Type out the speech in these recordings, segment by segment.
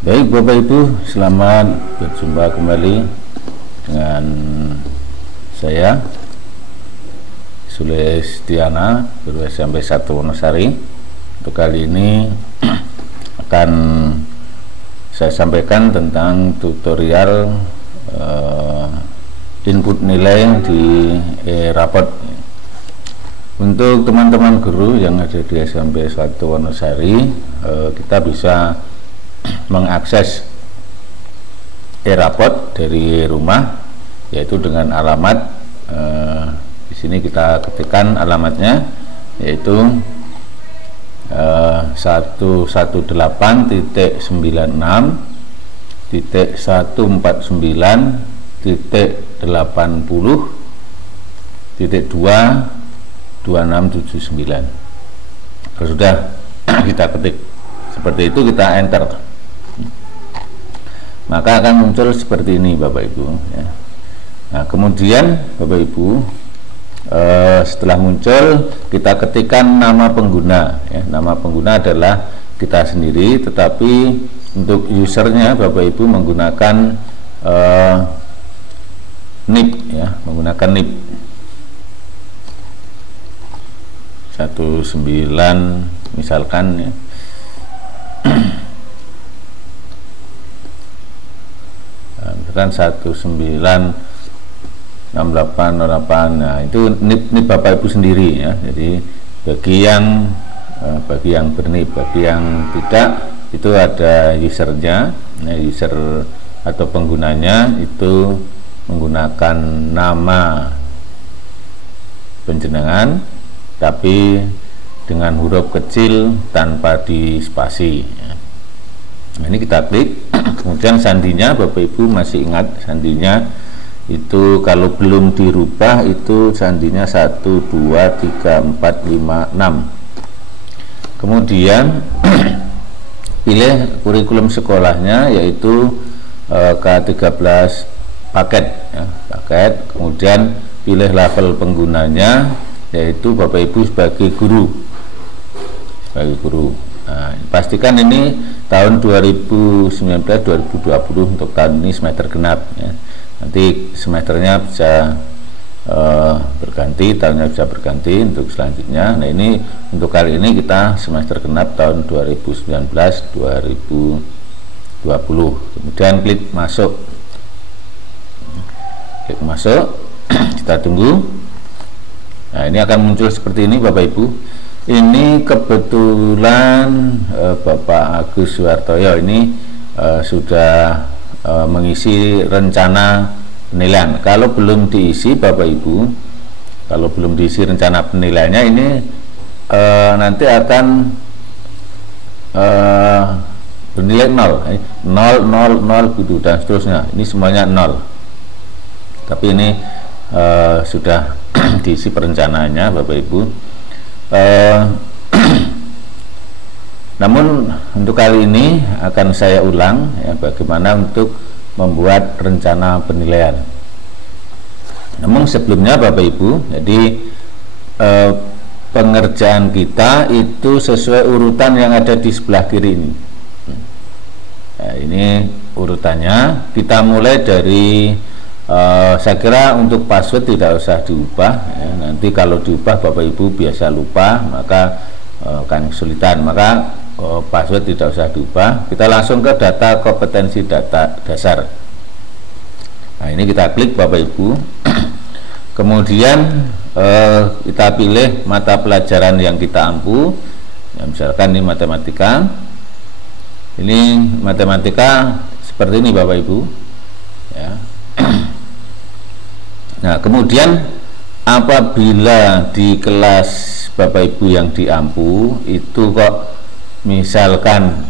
Baik Bapak Ibu, selamat berjumpa kembali dengan saya Sulestiana Guru SMP 1 Wonosari. Untuk kali ini akan saya sampaikan tentang tutorial input nilai di raport. Untuk teman-teman guru yang ada di SMP 1 Wonosari, kita bisa mengakses e-raport dari rumah, yaitu dengan alamat di sini kita ketikkan alamatnya, yaitu 118.196.80.22679. Kalau sudah kita ketik seperti itu, kita enter, maka akan muncul seperti ini Bapak Ibu ya. Nah, kemudian Bapak Ibu, setelah muncul kita ketikkan nama pengguna ya. Nama pengguna adalah kita sendiri, tetapi untuk usernya Bapak Ibu menggunakan NIP ya, menggunakan NIP 19 misalkan ya. Misalkan 1968. Nah, itu NIP Bapak Ibu sendiri ya. Jadi bagi yang bernip, bagi yang tidak, itu ada usernya. Nah, user atau penggunanya itu menggunakan nama penjenengan tapi dengan huruf kecil tanpa di spasi ya. Nah, ini kita klik. Kemudian sandinya Bapak Ibu masih ingat sandinya itu, kalau belum dirubah itu sandinya 1, 2, 3, 4, 5, 6. Kemudian pilih kurikulum sekolahnya, yaitu K13 paket ya, paket. Kemudian pilih level penggunanya, yaitu Bapak Ibu sebagai guru. Nah, pastikan ini tahun 2019-2020 untuk tahun ini semester genap ya. Nanti semesternya bisa berganti, tahunnya bisa berganti untuk selanjutnya. Nah, ini untuk kali ini kita semester genap tahun 2019-2020. Kemudian klik masuk. Klik masuk, kita tunggu. Nah, ini akan muncul seperti ini Bapak Ibu. Ini kebetulan Bapak Agus Suwartoyo ini sudah mengisi rencana penilaian. Kalau belum diisi Bapak Ibu, kalau belum diisi rencana penilaiannya, ini nanti akan bernilai 0, 0, 0, 0 gitu dan seterusnya. Ini semuanya 0. Tapi ini sudah diisi perencanaannya Bapak Ibu. Namun untuk kali ini akan saya ulang ya, bagaimana untuk membuat rencana penilaian. Namun sebelumnya Bapak Ibu, jadi pengerjaan kita itu sesuai urutan yang ada di sebelah kiri ini. Nah, ini urutannya. Kita mulai dari saya kira untuk password tidak usah diubah ya. Nanti kalau diubah Bapak Ibu biasa lupa, maka akan kesulitan. Maka password tidak usah diubah. Kita langsung ke data kompetensi data dasar. Nah, ini kita klik Bapak Ibu. Kemudian kita pilih mata pelajaran yang kita ampu ya, misalkan ini matematika. Ini matematika seperti ini Bapak Ibu ya. Nah, kemudian apabila di kelas Bapak Ibu yang diampu itu kok misalkan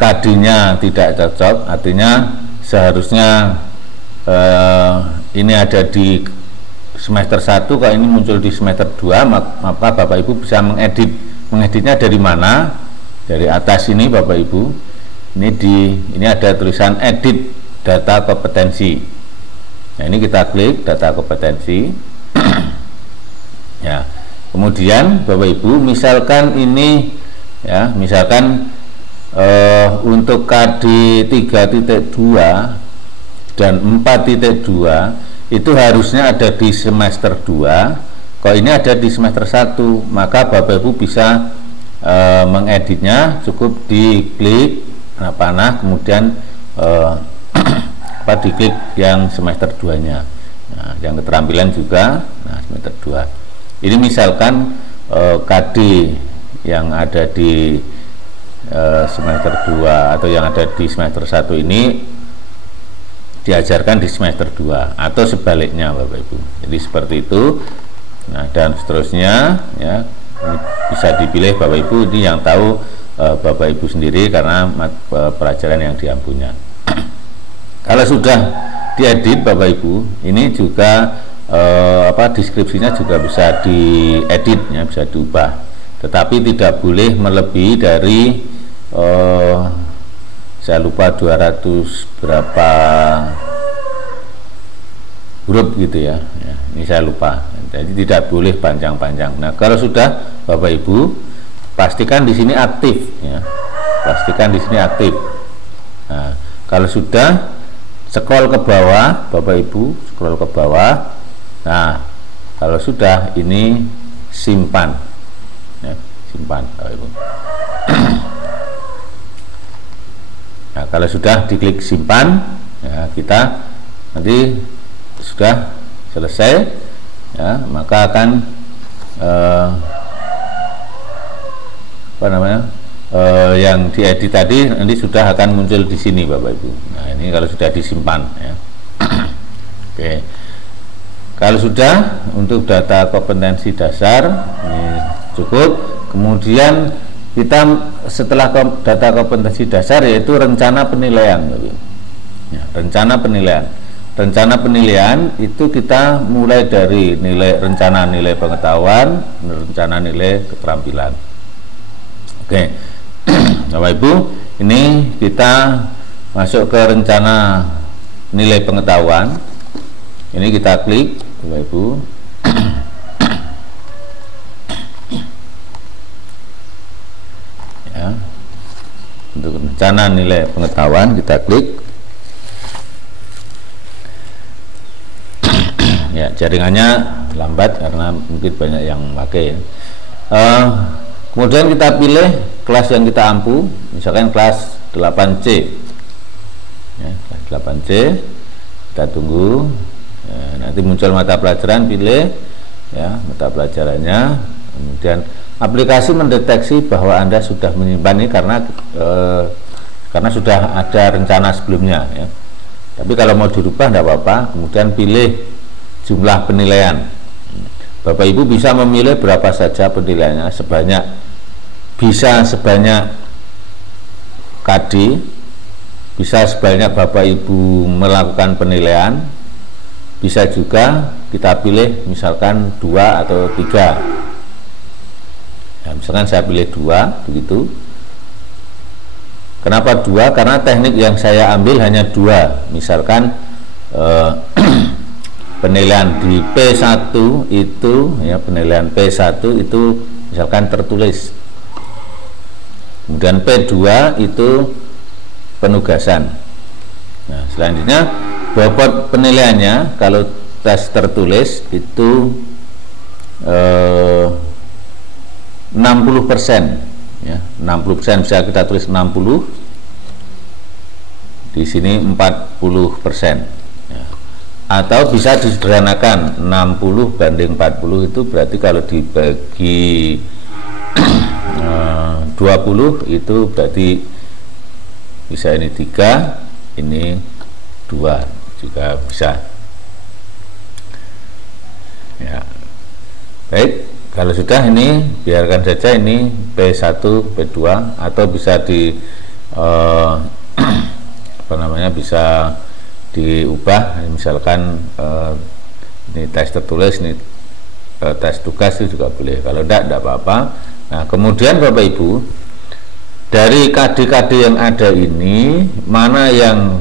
KD-nya tidak cocok, artinya seharusnya ini ada di semester 1, kok ini muncul di semester 2, maka Bapak Ibu bisa mengeditnya dari mana? Dari atas ini Bapak Ibu. Ini ada tulisan edit data kompetensi. Nah, ini kita klik data kompetensi. Ya, kemudian Bapak Ibu misalkan ini ya, misalkan untuk KD 3.2 dan 4.2 itu harusnya ada di semester 2, kok ini ada di semester 1, maka Bapak Ibu bisa mengeditnya, cukup diklik panah, kemudian diklik yang semester 2 nya. Nah, yang keterampilan juga, nah semester 2 ini misalkan KD yang ada di semester 2 atau yang ada di semester 1 ini diajarkan di semester 2 atau sebaliknya Bapak Ibu. Jadi seperti itu. Nah, dan seterusnya ya, ini bisa dipilih Bapak Ibu, ini yang tahu Bapak Ibu sendiri karena pelajaran yang diampunya. Kalau sudah diedit Bapak Ibu, ini juga deskripsinya juga bisa diedit ya, bisa diubah. Tetapi tidak boleh melebihi dari saya lupa 200 berapa huruf gitu ya. Ini saya lupa. Jadi tidak boleh panjang-panjang. Nah, kalau sudah Bapak Ibu pastikan di sini aktif ya. Pastikan di sini aktif. Nah, kalau sudah scroll ke bawah Bapak Ibu, scroll ke bawah. Nah, kalau sudah ini simpan. Ya, simpan Bapak Ibu. Nah, kalau sudah diklik simpan, ya, kita nanti sudah selesai, ya, maka akan yang diedit tadi nanti sudah akan muncul di sini Bapak Ibu. Nah, ini kalau sudah disimpan ya. Oke. Kalau sudah untuk data kompetensi dasar ini cukup, kemudian kita setelah data kompetensi dasar yaitu rencana penilaian. Ya, rencana penilaian itu kita mulai dari rencana nilai pengetahuan, rencana nilai keterampilan. Oke. Bapak Ibu, ini kita masuk ke rencana nilai pengetahuan. Ini kita klik Bapak Ibu. Untuk rencana nilai pengetahuan kita klik. Ya, jaringannya lambat karena mungkin banyak yang pakai. Kemudian kita pilih kelas yang kita ampu, misalkan kelas 8C. Ya, kelas 8C. Kita tunggu. Ya, nanti muncul mata pelajaran, pilih ya mata pelajarannya. Kemudian aplikasi mendeteksi bahwa Anda sudah menyimpan ini karena sudah ada rencana sebelumnya ya. Tapi kalau mau dirubah tidak apa-apa. Kemudian pilih jumlah penilaian. Bapak Ibu bisa memilih berapa saja penilaiannya, bisa sebanyak KD, bisa sebanyak Bapak Ibu melakukan penilaian, bisa juga kita pilih misalkan 2 atau 3. Nah, misalkan saya pilih 2 begitu. Kenapa 2? Karena teknik yang saya ambil hanya 2. Misalkan penilaian di P1 itu ya, penilaian P1 itu misalkan tertulis. Kemudian P2 itu penugasan. Nah, selanjutnya bobot penilaiannya kalau tes tertulis itu 60% ya, 60% bisa kita tulis 60, di sini 40% ya. Atau bisa disederhanakan 60 banding 40 itu berarti kalau dibagi 20 itu berarti bisa ini 3, ini 2 juga bisa ya. Baik, kalau sudah ini biarkan saja ini P1, P2 atau bisa di bisa diubah misalkan ini tes tertulis, ini tes tugas itu juga boleh. Kalau tidak apa-apa. Nah, kemudian Bapak Ibu dari KD-KD yang ada ini mana yang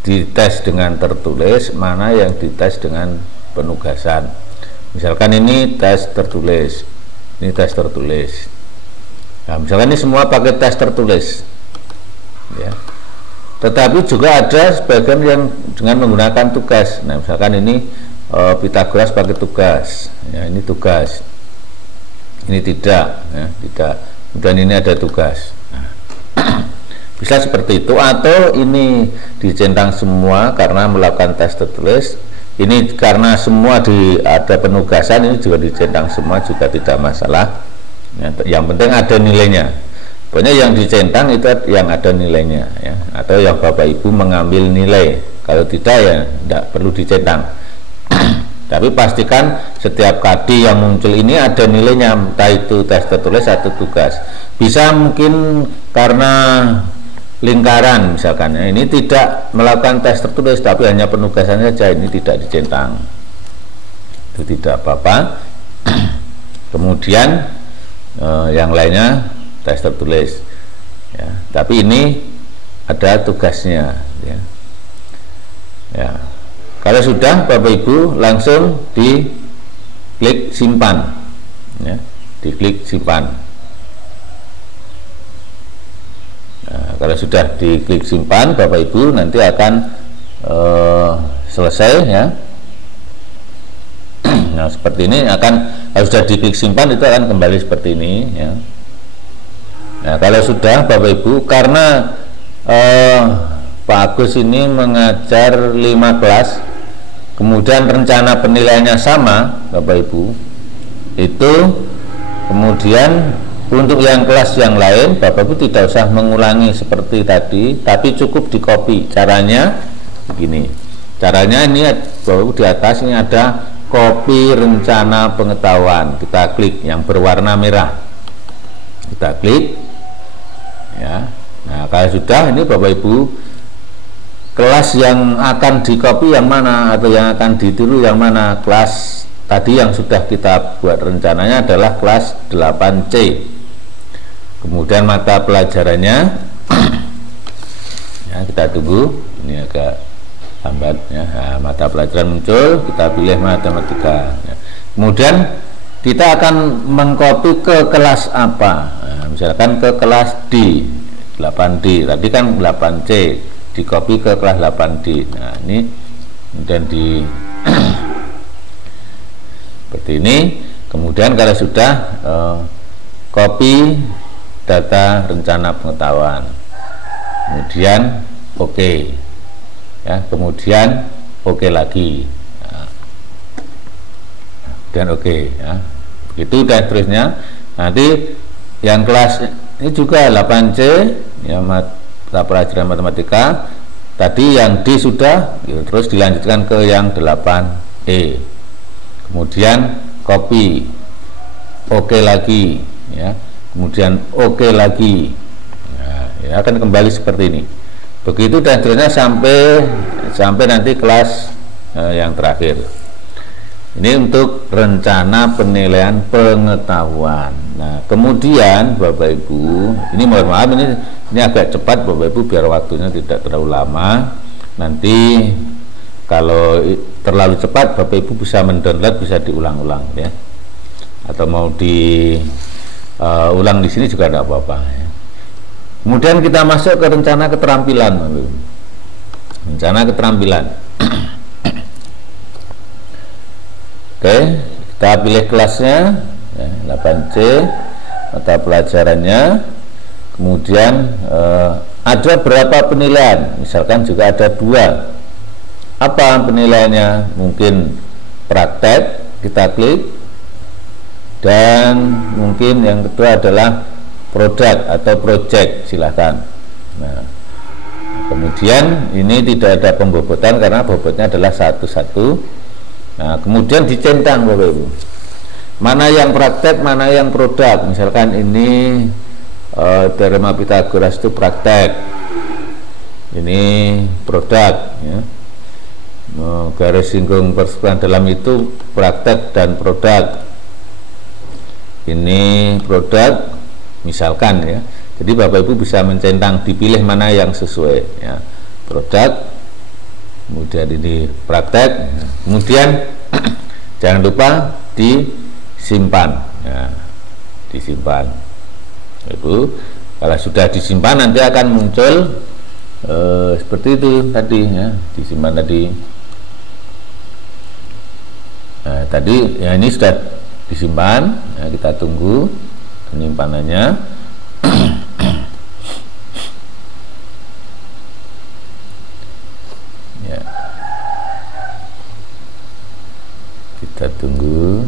dites dengan tertulis, mana yang dites dengan penugasan. Misalkan ini tes tertulis, ini tes tertulis. Nah, misalkan ini semua pakai tes tertulis. ya. Tetapi juga ada sebagian yang dengan menggunakan tugas. Nah, misalkan ini Pitagoras pakai tugas, ya, ini tugas, ini tidak, ya, tidak. Kemudian ini ada tugas. Nah, bisa seperti itu, atau ini dicentang semua karena melakukan tes tertulis. Ini karena semua ada penugasan, ini juga dicentang semua juga tidak masalah. Ya, yang penting ada nilainya. Pokoknya yang dicentang itu yang ada nilainya, ya, atau yang Bapak Ibu mengambil nilai. Kalau tidak ya tidak perlu dicentang. Tapi pastikan setiap KD yang muncul ini ada nilainya, entah itu tes tertulis atau tugas. Bisa mungkin karena lingkaran misalkan, ya, ini tidak melakukan tes tertulis tapi hanya penugasan saja, ini tidak dicentang, itu tidak apa-apa. Kemudian yang lainnya tes tertulis, ya, tapi ini ada tugasnya, ya. Ya, kalau sudah Bapak Ibu langsung diklik simpan, ya, diklik simpan. Nah, kalau sudah diklik simpan Bapak Ibu nanti akan selesai, ya. Nah, seperti ini akan, kalau sudah diklik simpan itu akan kembali seperti ini, ya. Nah, kalau sudah Bapak Ibu, karena Pak Agus ini mengajar 5 kelas, kemudian rencana penilaiannya sama Bapak Ibu, itu kemudian untuk yang kelas yang lain Bapak Ibu tidak usah mengulangi seperti tadi, tapi cukup di copy. Caranya begini, caranya ini Bapak Ibu di atas ini ada copy rencana pengetahuan, kita klik yang berwarna merah, kita klik, ya. Nah, kalau sudah ini Bapak Ibu, kelas yang akan di copy yang mana atau yang akan ditiru yang mana? Kelas tadi yang sudah kita buat rencananya adalah kelas 8C. Kemudian mata pelajarannya ya, kita tunggu, ini agak lambat, ya. Nah, mata pelajaran muncul, kita pilih matematika, ya. Kemudian kita akan mengcopy ke kelas apa? Nah, misalkan ke kelas D, 8D, tadi kan 8C, di copy ke kelas 8D. Nah, ini kemudian di seperti ini. Kemudian kalau sudah copy data rencana pengetahuan, kemudian oke, ya, kemudian oke lagi, nah, dan oke, ya, begitu dan terusnya. Nanti yang kelas ini juga 8C, ya, mata pelajaran matematika tadi yang D sudah, ya, terus dilanjutkan ke yang 8E, kemudian copy, oke lagi, ya, kemudian oke lagi, ya, akan kembali seperti ini. Begitu dan seterusnya sampai nanti kelas yang terakhir. Ini untuk rencana penilaian pengetahuan. Nah, kemudian Bapak Ibu, ini mohon maaf ini agak cepat Bapak Ibu biar waktunya tidak terlalu lama. Nanti kalau terlalu cepat Bapak Ibu bisa mendownload, bisa diulang-ulang, ya. Atau mau ulang di sini juga tidak apa-apa, ya. Kemudian kita masuk ke rencana keterampilan, Bapak Ibu. Rencana keterampilan. Oke, kita pilih kelasnya, ya, 8C, mata pelajarannya. Kemudian ada berapa penilaian? Misalkan juga ada 2. Apa penilaiannya? Mungkin praktek, kita klik. Dan mungkin yang kedua adalah produk atau project, silahkan. Nah, kemudian ini tidak ada pembobotan karena bobotnya adalah 1-1. Nah, kemudian dicentang Bapak Ibu, mana yang praktek, mana yang produk. Misalkan ini teorema Pitagoras itu praktek, ini produk, ya. Garis singgung persekutuan dalam itu praktek dan produk, ini produk, misalkan, ya. Jadi Bapak Ibu bisa mencentang, dipilih mana yang sesuai, ya. Produk, kemudian ini praktek, kemudian jangan lupa disimpan, ya, disimpan Ibu. Kalau sudah disimpan nanti akan muncul seperti itu tadi ya, disimpan tadi. Nah, tadi ya ini sudah disimpan, ya, kita tunggu penyimpanannya. Ya, kita tunggu.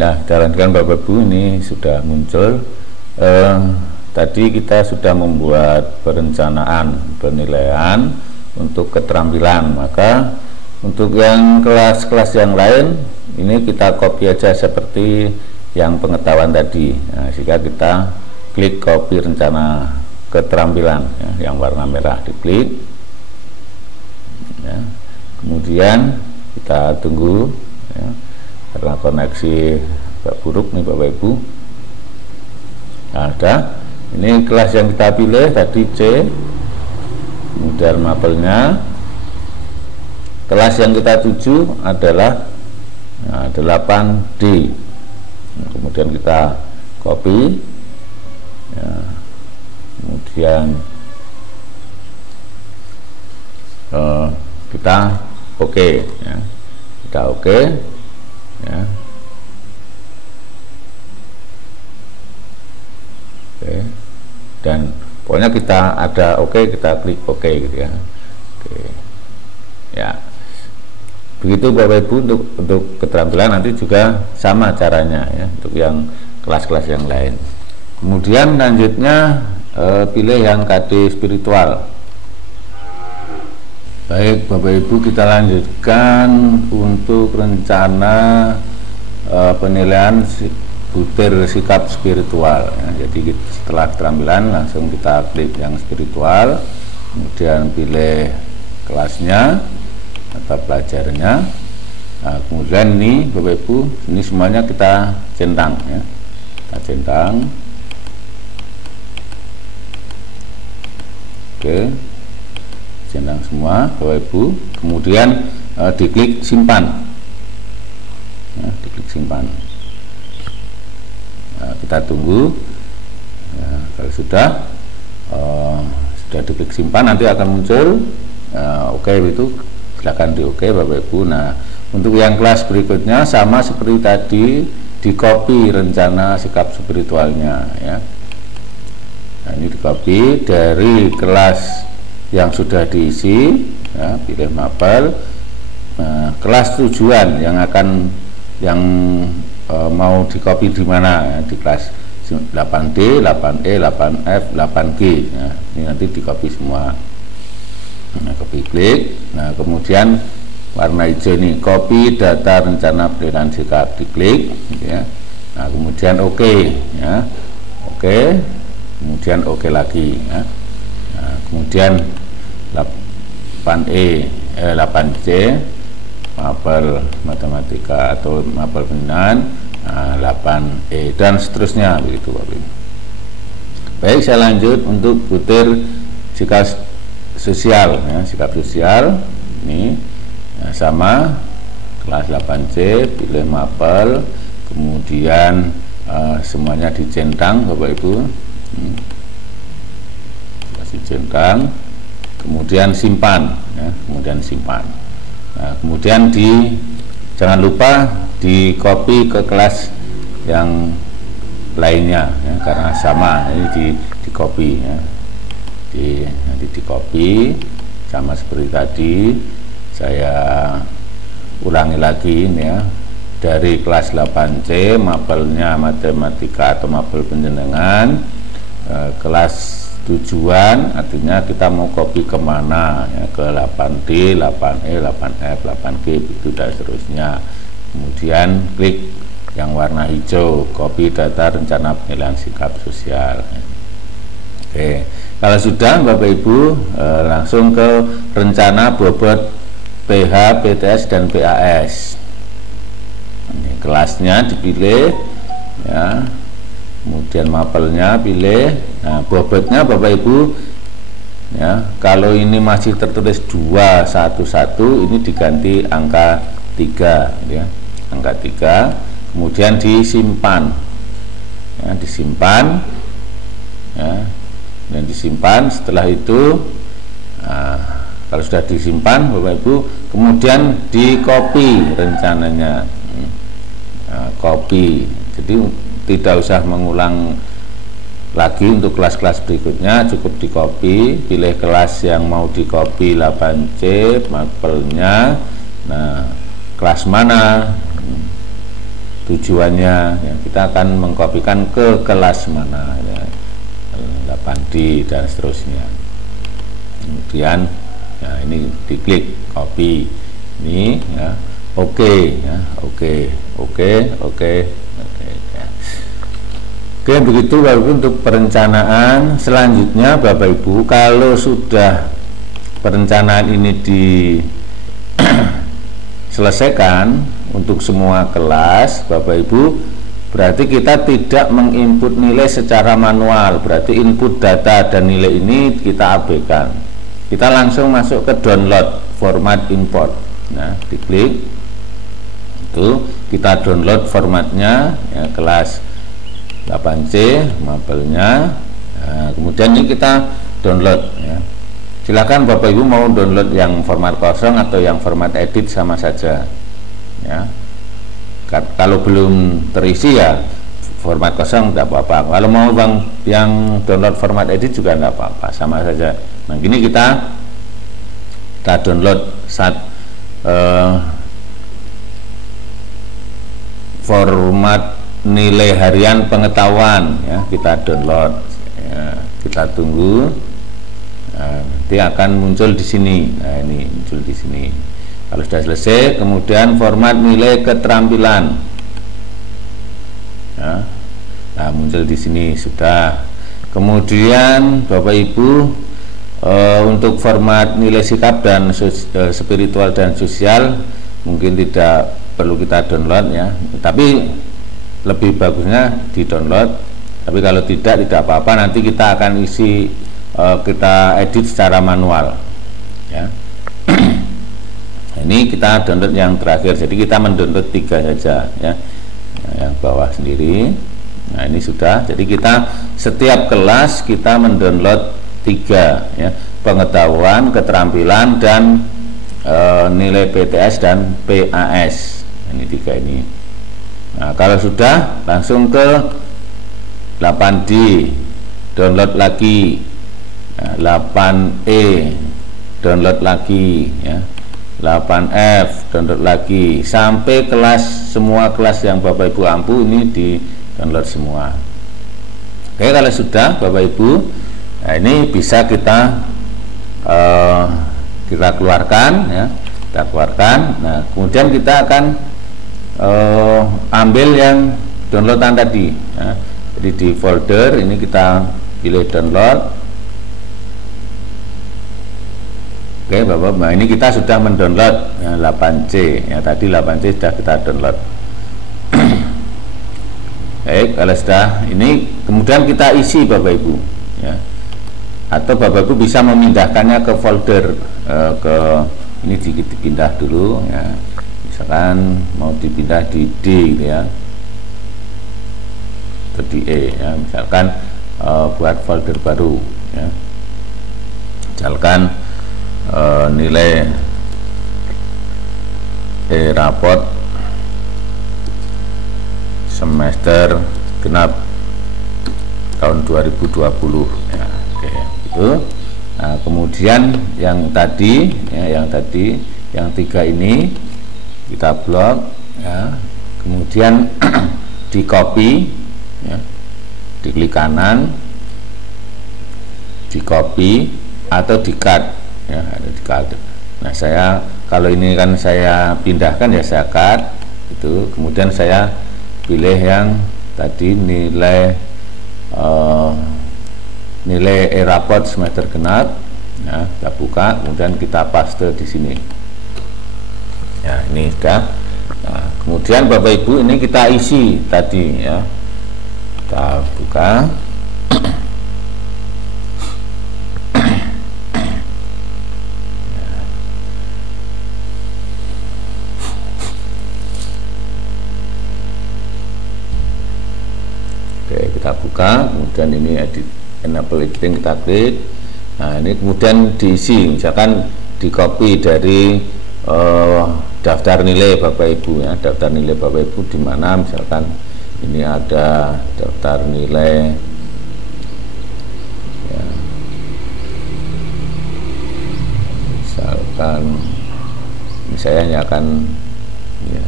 Nah, jalankan Bapak Ibu, ini sudah muncul. Tadi kita sudah membuat perencanaan penilaian untuk keterampilan, maka untuk yang kelas-kelas yang lain ini kita copy aja seperti yang pengetahuan tadi. Nah, jika kita klik copy rencana keterampilan ya, yang warna merah, diklik ya. Kemudian kita tunggu ya, karena koneksi agak buruk nih Bapak Ibu. Nah, ada ini kelas yang kita pilih tadi C, kemudian mapelnya. Kelas yang kita tuju adalah 8D. Nah, kemudian kita copy ya, kemudian kita oke ya, kita oke ya. Oke. Dan pokoknya kita ada oke, kita klik oke gitu ya. Oke. Ya. Begitu Bapak Ibu untuk keterampilan, nanti juga sama caranya ya untuk yang kelas-kelas yang lain. Kemudian lanjutnya pilih yang KD spiritual. Baik Bapak Ibu, kita lanjutkan untuk rencana penilaian butir sikap spiritual ya. Jadi setelah keterampilan langsung kita klik yang spiritual, kemudian pilih kelasnya atau pelajarnya. Nah, kemudian ini Bapak Ibu, ini semuanya kita centang ya, kita centang. Oke, centang semua Bapak Ibu, kemudian diklik simpan ya, diklik simpan. Nah, kita tunggu ya, kalau sudah diklik simpan nanti akan muncul oke itu, silakan di oke Bapak Ibu. Nah, untuk yang kelas berikutnya sama seperti tadi, di copy rencana sikap spiritualnya ya. Nah, ini di copy dari kelas yang sudah diisi ya, pilih mapel. Nah, kelas tujuan yang akan mau di copy di mana ya, di kelas 8D, 8E, 8F, 8G ya, ini nanti di copy semua. Nah, copy klik. Nah, kemudian warna hijau ini copy data rencana penilaian sikap, diklik ya. Nah, kemudian oke ya, oke, kemudian oke lagi ya. Nah, kemudian 8E 8C mapel matematika atau mapel penilaian, 8E dan seterusnya begitu Bapak Ibu. Baik, saya lanjut untuk butir sikap sosial ya, sikap sosial ini ya, sama kelas 8C, pilih mapel, kemudian semuanya dicentang Bapak Ibu, dicentang, kemudian simpan ya, kemudian simpan. Nah, kemudian jangan lupa di copy ke kelas yang lainnya ya, karena sama ini di copy ya, nanti di copy sama seperti tadi. Saya ulangi lagi ini ya, dari kelas 8C mapelnya matematika atau mapel penjenengan, kelas tujuan artinya kita mau copy kemana ya, ke 8D, 8E, 8F, 8G itu dan seterusnya. Kemudian klik yang warna hijau, copy data rencana penilaian sikap sosial. Oke, kalau sudah Bapak Ibu langsung ke rencana bobot PH, PTS dan PAS. Ini kelasnya dipilih ya, kemudian mapelnya pilih. Nah, bobotnya Bapak Ibu ya, kalau ini masih tertulis 211 ini diganti angka 3 ya, angka 3, kemudian disimpan ya, disimpan, ya, dan disimpan. Setelah itu kalau sudah disimpan Bapak Ibu, kemudian di copy rencananya, copy. Jadi tidak usah mengulang lagi untuk kelas-kelas berikutnya, cukup di copy, pilih kelas yang mau di copy 8C mapelnya. Nah, kelas mana, tujuannya, ya, kita akan mengkopikan ke kelas mana, ya, 8D dan seterusnya. Kemudian ya, ini diklik copy ini, ya, oke, ya, oke, ya. Oke, begitu Bapak Ibu untuk perencanaan. Selanjutnya Bapak Ibu, kalau sudah perencanaan ini diselesaikan untuk semua kelas Bapak Ibu, berarti kita tidak menginput nilai secara manual, berarti input data dan nilai ini kita abaikan. Kita langsung masuk ke download format import. Nah, diklik itu, kita download formatnya, ya, kelas 8C mapelnya. Nah, kemudian ini kita download, ya. Silakan Bapak Ibu mau download yang format kosong atau yang format edit sama saja, ya. Kalau belum terisi ya format kosong tidak apa-apa. Kalau mau yang download format edit juga tidak apa-apa, sama saja. Nah, gini kita download format nilai harian pengetahuan, ya, kita download, ya, kita tunggu. Nah, nanti akan muncul di sini. Nah, ini muncul di sini. Kalau sudah selesai, kemudian format nilai keterampilan, ya. Nah, muncul di sini sudah. Kemudian Bapak Ibu, untuk format nilai sikap dan spiritual dan sosial mungkin tidak perlu kita download, ya, tapi lebih bagusnya di download. Tapi kalau tidak apa-apa, nanti kita akan isi, kita edit secara manual, ya. Ini kita download yang terakhir, jadi kita mendownload 3 saja, ya. Nah, yang bawah sendiri. Nah, ini sudah. Jadi kita setiap kelas kita mendownload 3, ya, pengetahuan, keterampilan, dan nilai PTS dan PAS. Ini 3 ini. Nah, kalau sudah, langsung ke 8D, download lagi. Nah, 8E download lagi, ya. 8F download lagi, sampai kelas, semua kelas yang Bapak Ibu ampu ini di download semua. Oke, kalau sudah Bapak Ibu, nah, ini bisa kita keluarkan, ya, kita keluarkan. Nah, kemudian kita akan ambil yang downloadan tadi, ya. Jadi di folder ini kita pilih download. Oke Bapak, nah ini kita sudah mendownload, ya, 8C, ya, tadi 8C sudah kita download. Baik, kalau sudah ini, kemudian kita isi Bapak Ibu, ya. Atau Bapak Ibu bisa memindahkannya ke folder, ke ini dipindah dulu, ya. Misalkan mau dipindah di D, gitu, ya, atau di E, ya. Misalkan buat folder baru, ya. Misalkan nilai raport semester genap tahun 2020, ya, oke, itu. Nah, kemudian yang tadi, ya, yang 3 ini kita blok, ya. Kemudian di copy, ya, diklik kanan, di copy atau di cut, ya, ada di cut. Nah, saya kalau ini kan saya pindahkan, ya, saya cut itu, kemudian saya pilih yang tadi nilai raport semester genap, ya, kita buka, kemudian kita paste di sini, ya, ini sudah. Nah, kemudian Bapak Ibu, ini kita isi tadi, ya, kita buka. Oke, kita buka, kemudian ini edit, enable editing kita klik. Nah ini kemudian diisi, misalkan di copy dari daftar nilai Bapak Ibu ya, daftar nilai Bapak Ibu di mana misalkan ini ada daftar nilai ya, misalkan ini saya hanya akan ya,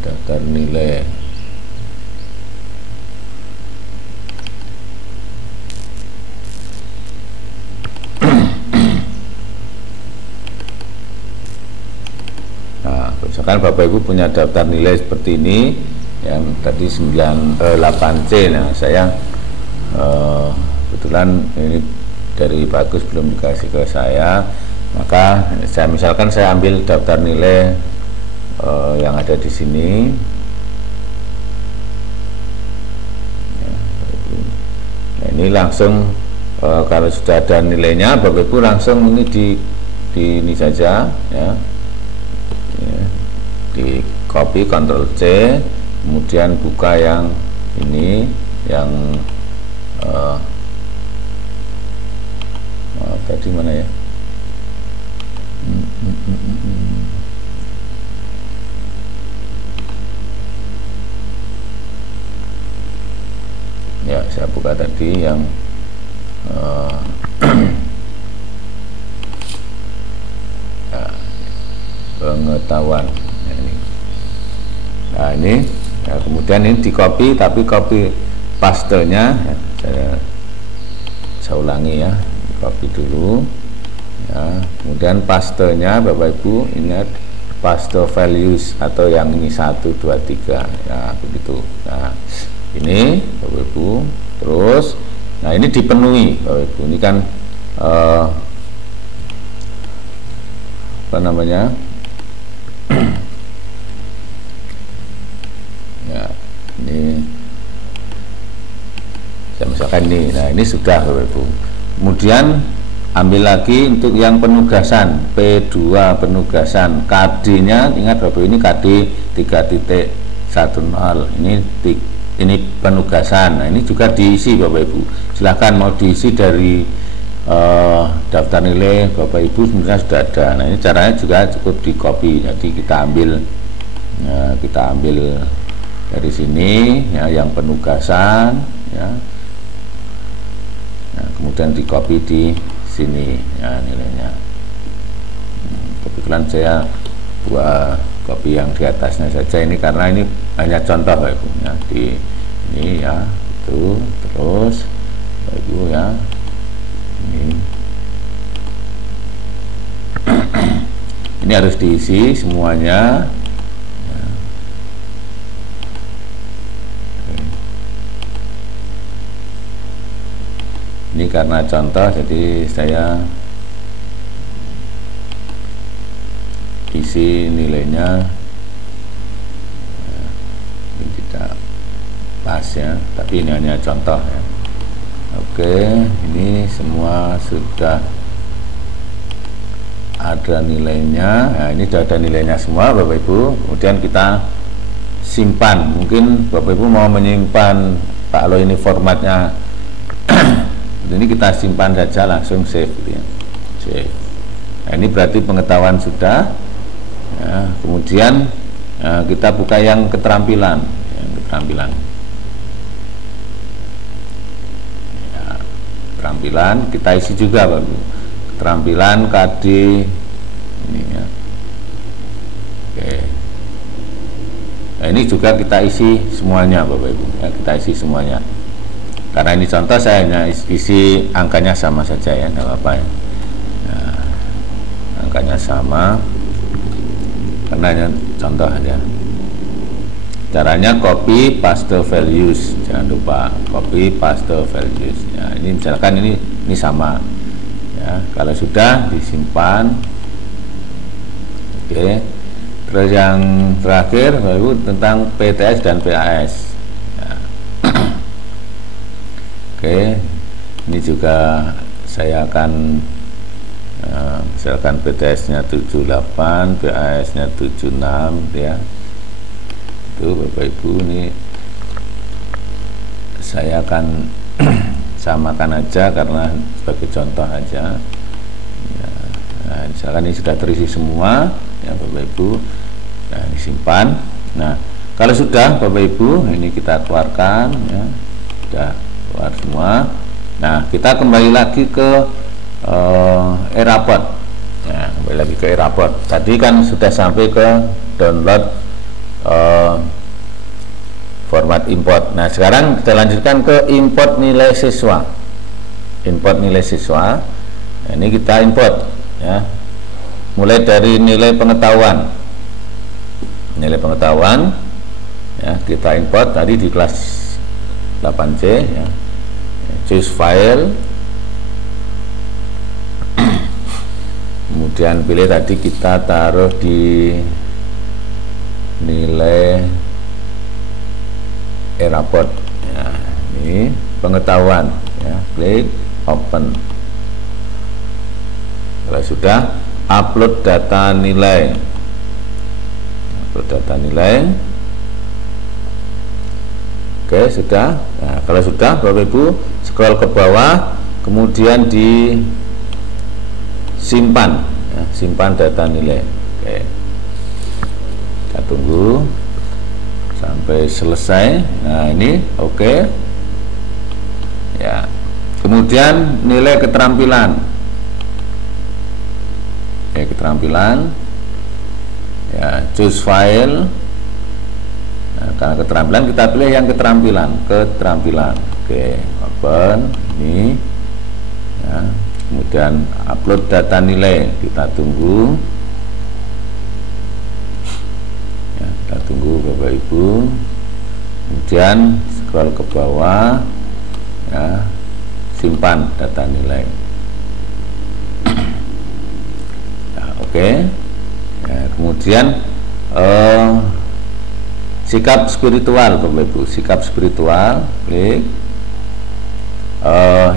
daftar nilai misalkan Bapak Ibu punya daftar nilai seperti ini yang tadi 8C. Nah saya kebetulan ini dari Bagus belum dikasih ke saya, maka saya misalkan saya ambil daftar nilai yang ada di sini ya, nah, ini langsung kalau sudah ada nilainya Bapak Ibu langsung ini di ini saja ya, di copy Ctrl C, kemudian buka yang ini yang tadi mana ya, ya saya buka tadi yang ya, pengetahuan. Nah ini ya, kemudian ini di copy, tapi copy pastenya ya, saya ulangi ya, copy dulu ya, kemudian pastenya Bapak Ibu ini paste values atau yang ini 1, 2, 3 ya begitu. Nah ini Bapak Ibu terus, nah ini dipenuhi Bapak Ibu, ini kan apa namanya ya, ini saya misalkan ini, nah ini sudah Bapak Ibu. Kemudian ambil lagi untuk yang penugasan P2 penugasan, KD nya ingat Bapak, ini KD 3.10, ini penugasan. Nah ini juga diisi Bapak Ibu, silahkan mau diisi dari daftar nilai Bapak Ibu sebenarnya sudah ada. Nah ini caranya juga cukup di copy, jadi kita ambil dari sini ya, yang penugasan ya, nah, kemudian di copy di sini ya nilainya. Kebetulan saya buat copy yang di atasnya saja ini karena ini hanya contoh Bapak Ibu ya, di ini ya itu terus Bapak Ibu ya ini harus diisi semuanya ya. Ini karena contoh jadi saya isi nilainya ya, ini tidak pas ya, tapi ini hanya contoh ya. Oke, ini semua sudah ada nilainya. Nah, ini sudah ada nilainya semua Bapak Ibu. Kemudian kita simpan. Mungkin Bapak Ibu mau menyimpan, kalau ini formatnya ini kita simpan saja, langsung save gitu ya. Save. Nah, ini berarti pengetahuan sudah ya. Kemudian kita buka yang keterampilan keterampilan kita isi juga Bapak Ibu, keterampilan KD ini ya. Oke, nah ini juga kita isi semuanya Bapak Ibu ya, kita isi semuanya karena ini contoh, saya hanya isi angkanya sama saja ya, enggak apa-apa ya. Nah, angkanya sama karena hanya contoh aja. Caranya copy paste values, jangan lupa copy paste values ya. Ini misalkan ini sama ya, kalau sudah disimpan. Oke, terus yang terakhir baru tentang PTS dan PAS ya. Oke, ini juga saya akan misalkan PTS nya 78, PAS nya 76 ya, itu Bapak Ibu, ini saya akan samakan aja karena sebagai contoh aja ya. Nah, misalkan ini sudah terisi semua ya Bapak Ibu. Nah, ini simpan. Nah, kalau sudah Bapak Ibu, ini kita keluarkan ya, sudah keluar semua. Nah, kita kembali lagi ke Eraport. Nah, kembali lagi ke Eraport. Tadi kan sudah sampai ke download format import. Nah, sekarang kita lanjutkan ke import nilai siswa. Import nilai siswa. Nah, ini kita import ya. Mulai dari nilai pengetahuan. Nilai pengetahuan ya, kita import tadi di kelas 8C ya. Choose file. Kemudian pilih tadi, kita taruh di nilai Eraport ya, ini pengetahuan ya, klik open. Kalau sudah, upload data nilai. Upload data nilai. Oke, sudah. Nah, kalau sudah Bapak Ibu scroll ke bawah, kemudian di simpan ya, simpan data nilai. Oke, kita tunggu sampai selesai. Nah, ini oke ya. Kemudian nilai keterampilan. Oke, keterampilan ya, choose file. Nah, karena keterampilan kita pilih yang keterampilan. Oke, open ini ya. Kemudian upload data nilai, kita tunggu ya, kita tunggu Bapak Ibu. Kemudian scroll ke bawah ya, simpan data nilai ya, oke ya. Kemudian sikap spiritual Bapak Ibu, sikap spiritual, klik.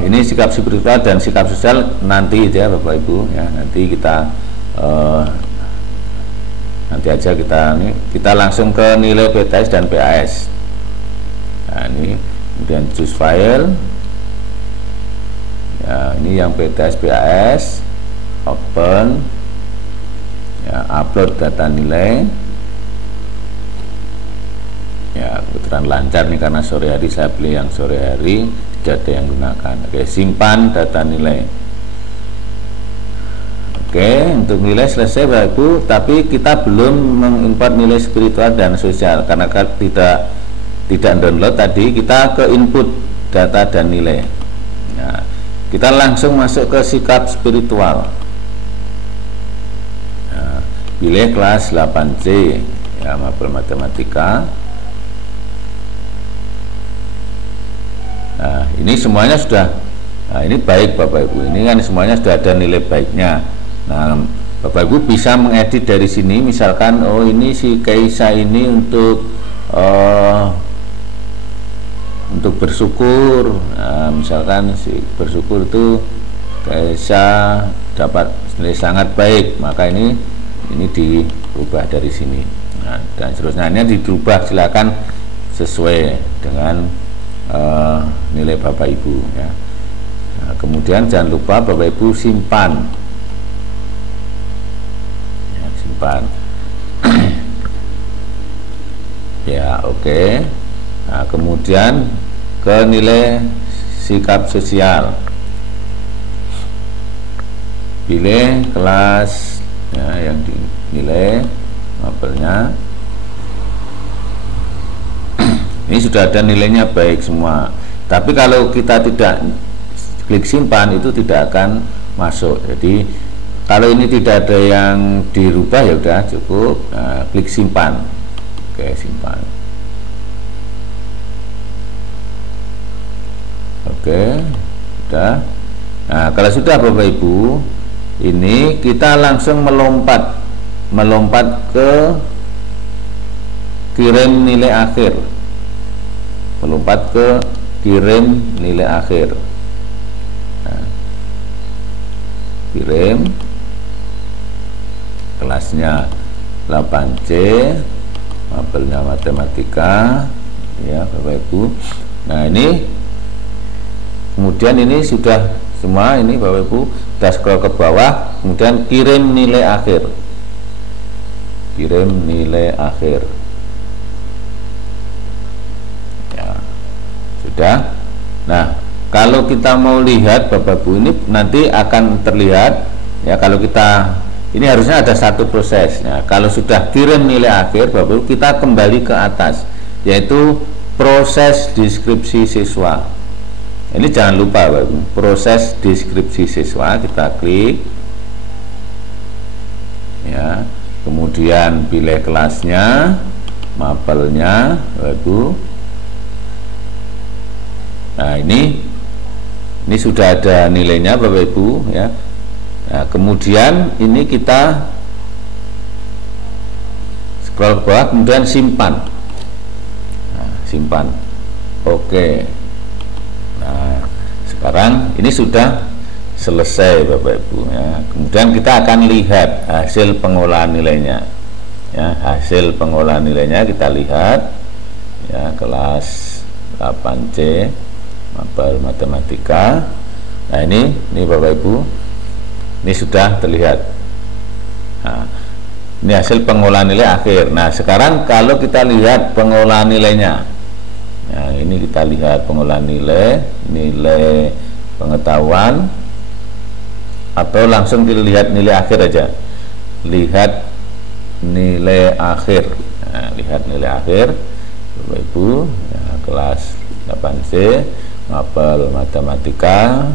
Ini sikap spiritual dan sikap sosial nanti ya Bapak Ibu ya, nanti kita nanti aja kita langsung ke nilai PTS dan PAS. Nah, ini kemudian choose file ya, ini yang PTS PAS, open ya, upload data nilai ya. Kebetulan lancar nih karena sore hari saya pilih yang sore hari, tidak ada yang gunakan. Oke, simpan data nilai. Oke, untuk nilai selesai Bapak Ibu, tapi kita belum mengimport nilai spiritual dan sosial karena tidak download tadi. Kita ke input data dan nilai. Nah, kita langsung masuk ke sikap spiritual. Nah, pilih kelas 8C ya, mapel matematika. Nah, ini semuanya sudah, nah ini baik Bapak Ibu, ini kan semuanya sudah ada nilai baiknya. Nah, Bapak Ibu bisa mengedit dari sini, misalkan oh ini si Kaisa ini untuk bersyukur. Nah, misalkan si bersyukur itu Kaisa dapat nilai sangat baik, maka ini diubah dari sini. Nah, dan seterusnya ini dirubah, silakan sesuai dengan nilai Bapak Ibu ya. Nah, kemudian jangan lupa Bapak Ibu simpan ya, simpan ya, oke. Nah, kemudian ke nilai sikap sosial, pilih kelas ya, yang dinilai mapelnya. Ini sudah ada nilainya baik semua. Tapi kalau kita tidak klik simpan, itu tidak akan masuk. Jadi kalau ini tidak ada yang dirubah ya udah cukup. Nah, klik simpan. Oke, simpan. Oke, sudah. Nah, kalau sudah Bapak Ibu, ini kita langsung melompat ke kirim nilai akhir. Melompat ke kirim nilai akhir. Nah, kirim kelasnya 8C mapelnya matematika ya Bapak Ibu. Nah ini kemudian ini sudah semua, ini Bapak Ibu kita scroll ke bawah, kemudian kirim nilai akhir, kirim nilai akhir ya, sudah. Nah kalau kita mau lihat Bapak Ibu, ini nanti akan terlihat ya, kalau kita ini harusnya ada satu prosesnya. Kalau sudah kirim nilai akhir Bapak Ibu, kita kembali ke atas, yaitu proses deskripsi siswa. Ini jangan lupa Bapak Ibu, proses deskripsi siswa, kita klik ya, kemudian pilih kelasnya, mapelnya Bapak Ibu. Nah ini sudah ada nilainya Bapak Ibu ya. Nah kemudian ini kita scroll ke bawah, kemudian simpan. Nah, simpan, oke. Nah sekarang ini sudah selesai Bapak Ibu ya. Kemudian kita akan lihat hasil pengolahan nilainya ya, hasil pengolahan nilainya kita lihat ya, kelas 8C mapel matematika. Nah ini Bapak Ibu, ini sudah terlihat. Nah, ini hasil pengolahan nilai akhir. Nah sekarang kalau kita lihat pengolahan nilainya, nah ini kita lihat pengolahan nilai pengetahuan, atau langsung kita lihat nilai akhir aja, lihat nilai akhir. Nah, lihat nilai akhir Bapak Ibu ya, kelas 8C mapel matematika.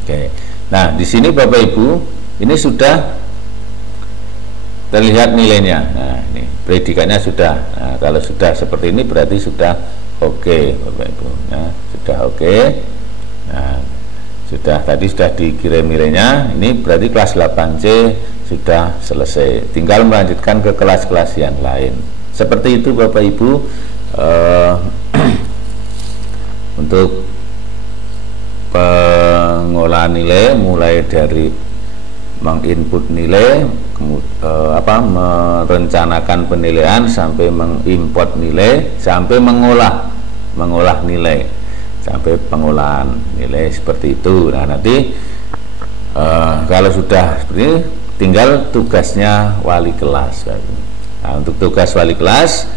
Oke. Nah di sini Bapak Ibu ini sudah terlihat nilainya. Nah ini predikatnya sudah. Nah, kalau sudah seperti ini berarti sudah oke Bapak Ibu ya, sudah oke. Nah sudah, tadi sudah dikirim nilainya, ini berarti kelas 8C sudah selesai, tinggal melanjutkan ke kelas-kelas yang lain. Seperti itu Bapak Ibu untuk pengolahan nilai, mulai dari menginput nilai, merencanakan penilaian, sampai mengimport nilai, sampai mengolah nilai, sampai pengolahan nilai, seperti itu. Nah nanti kalau sudah seperti ini, tinggal tugasnya wali kelas. Nah untuk tugas wali kelas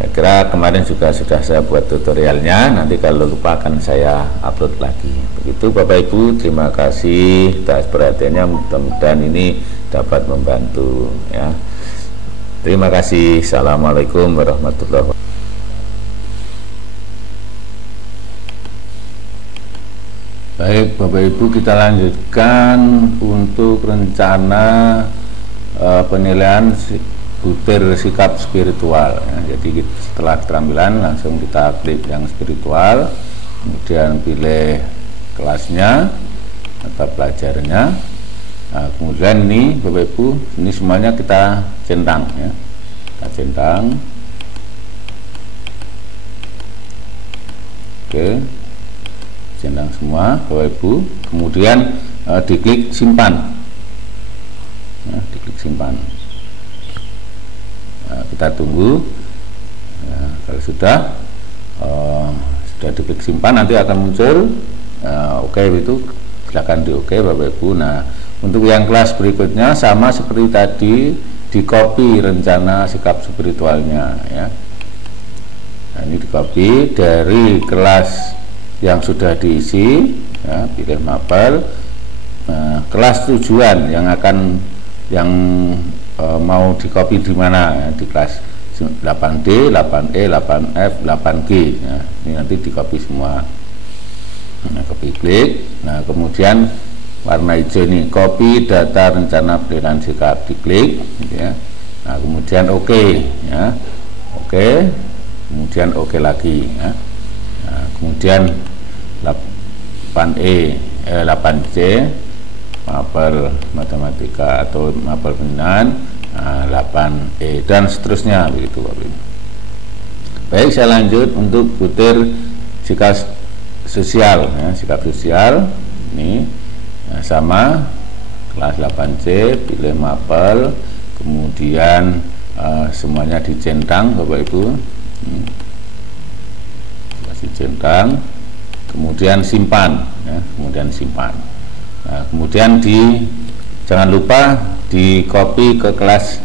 saya kira kemarin juga sudah saya buat tutorialnya, nanti kalau lupa akan saya upload lagi. Begitu Bapak Ibu, terima kasih atas perhatiannya, mudah-mudahan ini dapat membantu ya. Terima kasih. Assalamualaikum warahmatullahi wabarakatuh. Baik Bapak Ibu, kita lanjutkan untuk rencana penilaian butir sikap spiritual ya. Jadi setelah keterampilan langsung kita klik yang spiritual, kemudian pilih kelasnya, mata pelajarannya. Nah, kemudian ini Bapak Ibu, ini semuanya kita centang ya, kita centang. Oke, centang semua Bapak Ibu, kemudian diklik simpan ya, diklik simpan. Nah, kita tunggu ya, kalau sudah diklik simpan, nanti akan muncul oke, itu silakan di oke Bapak Ibu. Nah untuk yang kelas berikutnya sama seperti tadi, di copy rencana sikap spiritualnya ya. Nah, ini di copy dari kelas yang sudah diisi ya, pilih mapel. Nah, kelas tujuan yang mau di copy di mana ya, di kelas 8D, 8E, 8F, 8G ya, ini nanti di copy semua. Nah, copy klik. Nah kemudian warna hijau ini copy data rencana penilaian sikap, diklik gitu ya. Nah kemudian oke ya, oke, kemudian oke lagi ya. Nah, kemudian 8E 8C mapel matematika atau mapel penilaian, 8E dan seterusnya begitu Bapak Ibu. Baik, saya lanjut untuk butir sikap sosial ya, sikap sosial ini ya, sama kelas 8C, pilih mapel, kemudian semuanya dicentang Bapak Ibu, dicentang, kemudian simpan ya, kemudian simpan. Nah, kemudian jangan lupa di copy ke kelas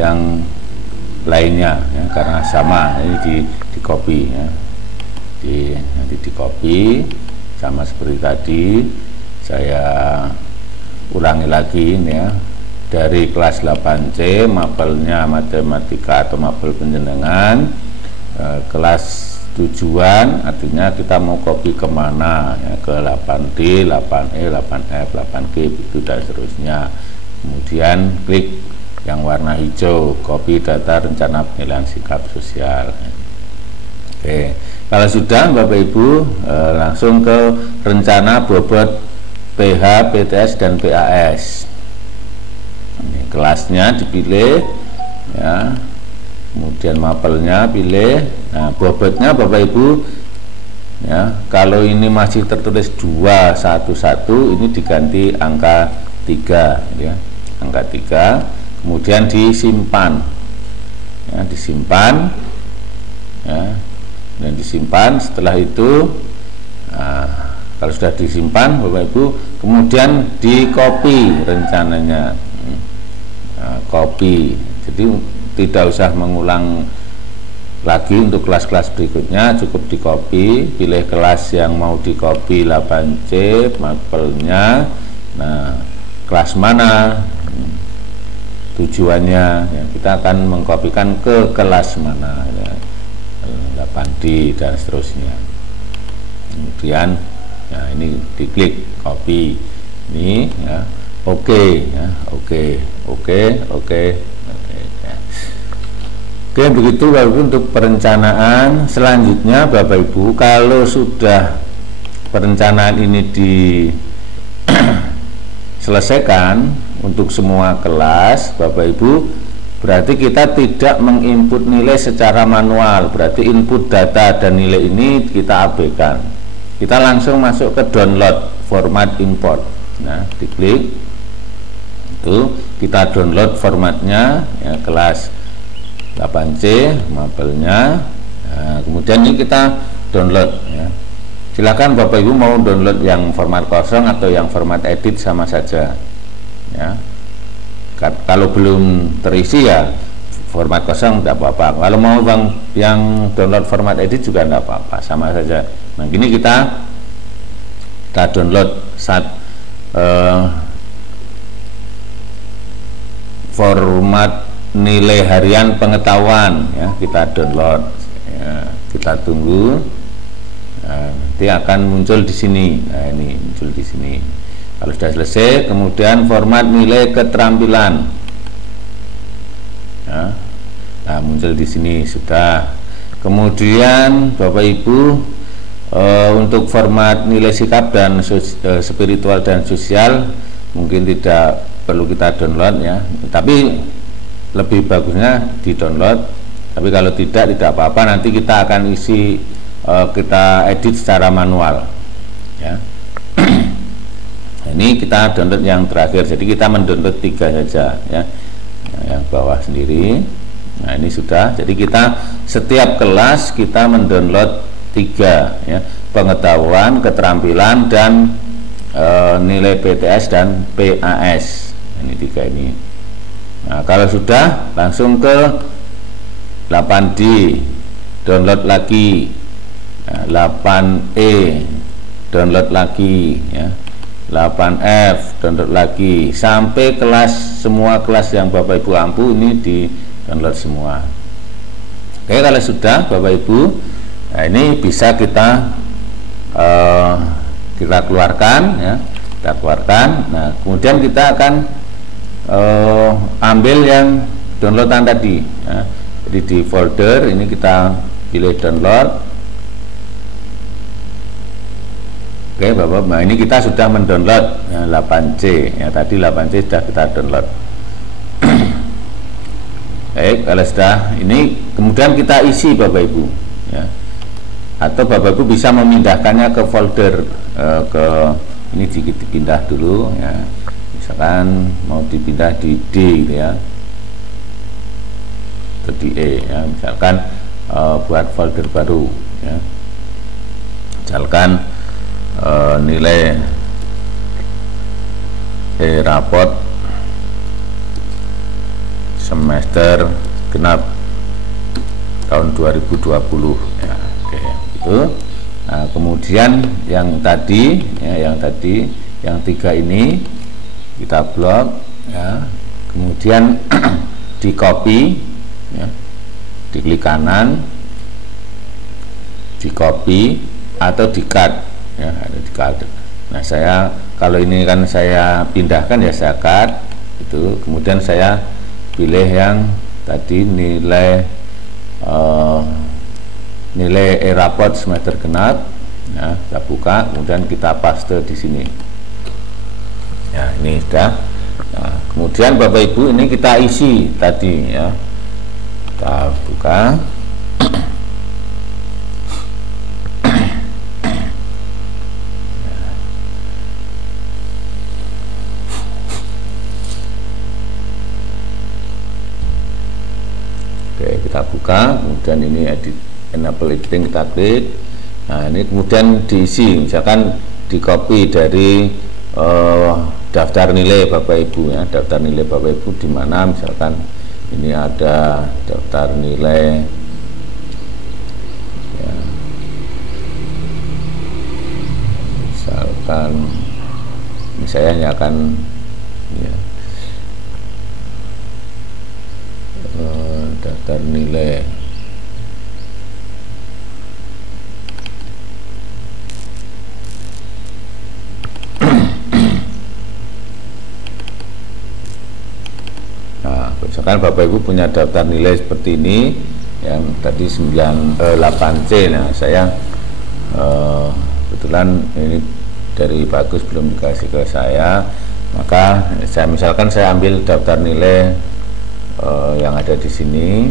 yang lainnya ya, karena sama ini di copy ya, nanti di copy sama seperti tadi. Saya ulangi lagi ini ya, dari kelas 8C mapelnya matematika atau mapel penjenengan, kelas tujuan artinya kita mau copy kemana ya, ke 8D, 8E, 8F, 8G itu dan seterusnya. Kemudian klik yang warna hijau, copy data rencana penilaian sikap sosial. Oke, kalau sudah Bapak Ibu langsung ke rencana bobot PH, PTS dan PAS. Ini kelasnya dipilih ya, kemudian mapelnya pilih. Nah, bobotnya Bapak Ibu ya, kalau ini masih tertulis 211 ini diganti angka 3 ya, angka 3, kemudian disimpan ya, disimpan ya, dan disimpan. Setelah itu kalau sudah disimpan Bapak Ibu, kemudian di copy rencananya, copy. Jadi tidak usah mengulang lagi untuk kelas-kelas berikutnya, cukup di copy, pilih kelas yang mau di copy 8C mapelnya. Nah, kelas mana tujuannya ya, kita akan mengkopikan ke kelas mana ya, 8D dan seterusnya. Kemudian nah ini diklik copy ini ya, oke ya, oke ya. Oke, begitu Bapak Ibu untuk perencanaan. Selanjutnya Bapak Ibu, kalau sudah perencanaan ini diselesaikan untuk semua kelas Bapak Ibu, berarti kita tidak menginput nilai secara manual, berarti input data dan nilai ini kita abaikan. Kita langsung masuk ke download format import. Nah, diklik itu kita download formatnya ya, kelas 8C mapelnya. Nah, kemudian ini kita download ya. Silakan Bapak Ibu mau download yang format kosong atau yang format edit sama saja ya. Kalau belum terisi ya format kosong tidak apa-apa. Kalau mau yang download format edit juga tidak apa-apa, sama saja. Nah, gini kita download format nilai harian pengetahuan ya, kita download ya, kita tunggu. Nah, nanti akan muncul di sini. Nah, ini muncul di sini. Kalau sudah selesai, kemudian format nilai keterampilan ya. Nah, muncul di sini sudah. Kemudian Bapak Ibu untuk format nilai sikap dan spiritual dan sosial mungkin tidak perlu kita download ya, tapi lebih bagusnya di download. Tapi kalau tidak apa-apa, nanti kita akan isi, kita edit secara manual ya. Ini kita download yang terakhir, jadi kita mendownload 3 saja ya, yang bawah sendiri. Nah, ini sudah, jadi kita setiap kelas kita mendownload 3 ya, pengetahuan, keterampilan, dan nilai PTS dan PAS. Ini 3 ini. Nah, kalau sudah langsung ke 8D download lagi, 8E download lagi ya, 8F download lagi, sampai kelas, semua kelas yang Bapak Ibu ampu ini di download semua. Oke, kalau sudah Bapak Ibu, nah ini bisa kita keluarkan ya, kita keluarkan. Nah, kemudian kita akan ambil yang downloadan tadi ya. Jadi di folder ini kita pilih download. Oke Bapak, nah ini kita sudah mendownload ya, 8C ya, tadi 8C sudah kita download. Baik, kalau sudah ini kemudian kita isi Bapak Ibu ya, atau Bapak Ibu bisa memindahkannya ke folder, ke ini dipindah dulu ya, misalkan mau dipindah di D gitu ya. .ie ya. Misalkan buat folder baru ya. Misalkan nilai raport semester genap tahun 2020 ya. Oke, itu. Nah, kemudian yang tadi ya, yang 3 ini kita blok ya. Kemudian di copy ya, diklik kanan, di copy atau di cut ya, ada di cut. Nah, saya kalau ini kan saya pindahkan ya, saya cut itu, kemudian saya pilih yang tadi nilai raport semester genap ya, kita buka, kemudian kita paste di sini ya, ini sudah. Nah, kemudian Bapak Ibu ini kita isi tadi ya, kita buka. Oke, kita buka, kemudian ini edit, enable editing, kita klik. Nah, ini kemudian diisi, misalkan di copy dari daftar nilai Bapak Ibu ya, daftar nilai Bapak Ibu di mana, misalkan ini ada daftar nilai ya, misalkan ini saya hanya akan ya, daftar nilai misalkan Bapak Ibu punya daftar nilai seperti ini yang tadi 8C. Nah, saya kebetulan ini dari Bagus belum dikasih ke saya, maka saya misalkan saya ambil daftar nilai yang ada di sini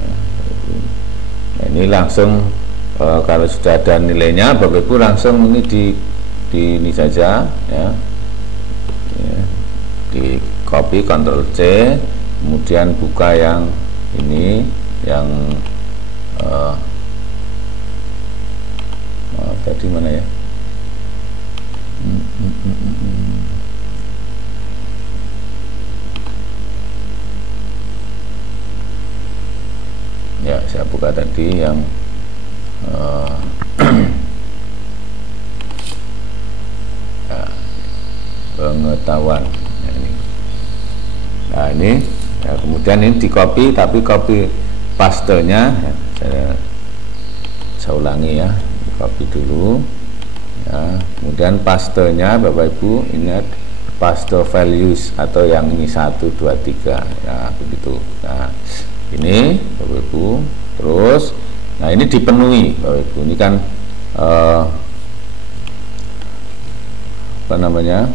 ya, nah, ini langsung kalau sudah ada nilainya Bapak Ibu langsung ini di ini saja ya, di copy Ctrl C, kemudian buka yang ini yang tadi mana ya, ya saya buka tadi yang ya, pengetahuan. Nah, ini ya, kemudian ini di copy, tapi copy pastenya ya, saya ulangi ya, di copy dulu ya, kemudian pastenya Bapak Ibu ingat paste values atau yang ini 1, 2, 3 ya, begitu. Nah, ini Bapak Ibu terus, nah ini dipenuhi Bapak Ibu, ini kan apa namanya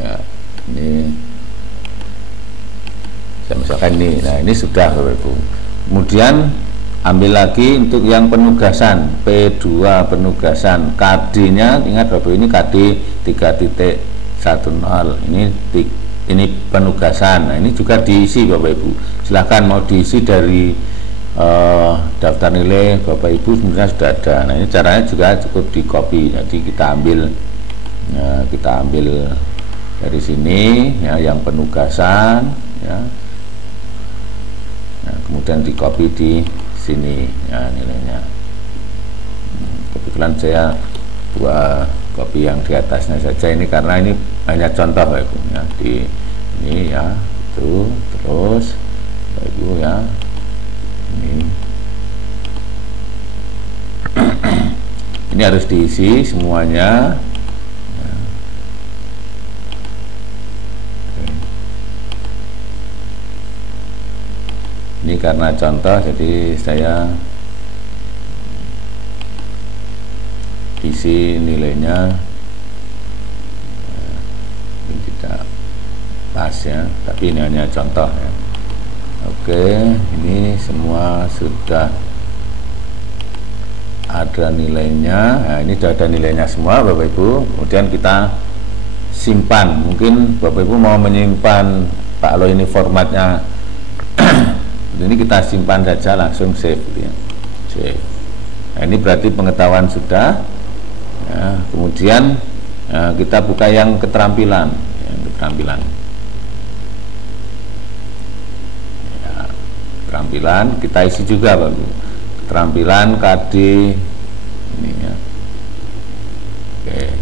ya, ini saya misalkan ini, nah ini sudah Bapak Ibu. Kemudian ambil lagi untuk yang penugasan P2 penugasan, KD nya ingat Bapak, ini KD 3.10, ini penugasan. Nah, ini juga diisi Bapak Ibu, silahkan mau diisi dari daftar nilai Bapak Ibu sebenarnya sudah ada. Nah, ini caranya juga cukup di copy, jadi kita ambil dari sini ya, yang penugasan ya. Nah, kemudian di copy di sini ya nilainya. Kebetulan saya buat copy yang di atasnya saja ini karena ini hanya contoh Bapak Ibu ya, di ini ya, itu terus Bapak Ibu ya, ini ini harus diisi semuanya. Ini karena contoh jadi saya isi nilainya ini tidak pas ya, tapi ini hanya contoh ya. Oke, ini semua sudah ada nilainya. Nah, ini sudah ada nilainya semua Bapak Ibu. Kemudian kita simpan. Mungkin Bapak Ibu mau menyimpan, Pak, kalau ini formatnya ini kita simpan saja, langsung save gitu ya. Save. Nah, ini berarti pengetahuan sudah ya. Kemudian kita buka yang keterampilan ya, keterampilan kita isi juga Bapak Ibu. Keterampilan KD ini ya. Oke.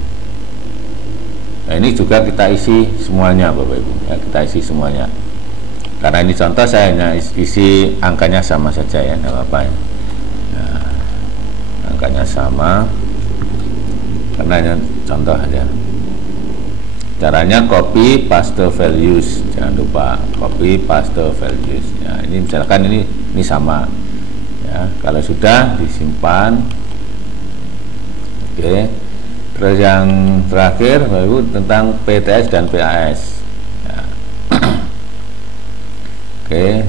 Nah, ini juga kita isi semuanya Bapak Ibu ya, kita isi semuanya. Karena ini contoh, saya hanya isi angkanya sama saja ya, tidak apa-apa ya. Nah, angkanya sama karena hanya contoh aja. Caranya copy paste values, jangan lupa copy paste values ya. Ini misalkan ini sama ya, kalau sudah disimpan. Oke. Terus yang terakhir Bapak Ibu tentang PTS dan PAS ya. Oke,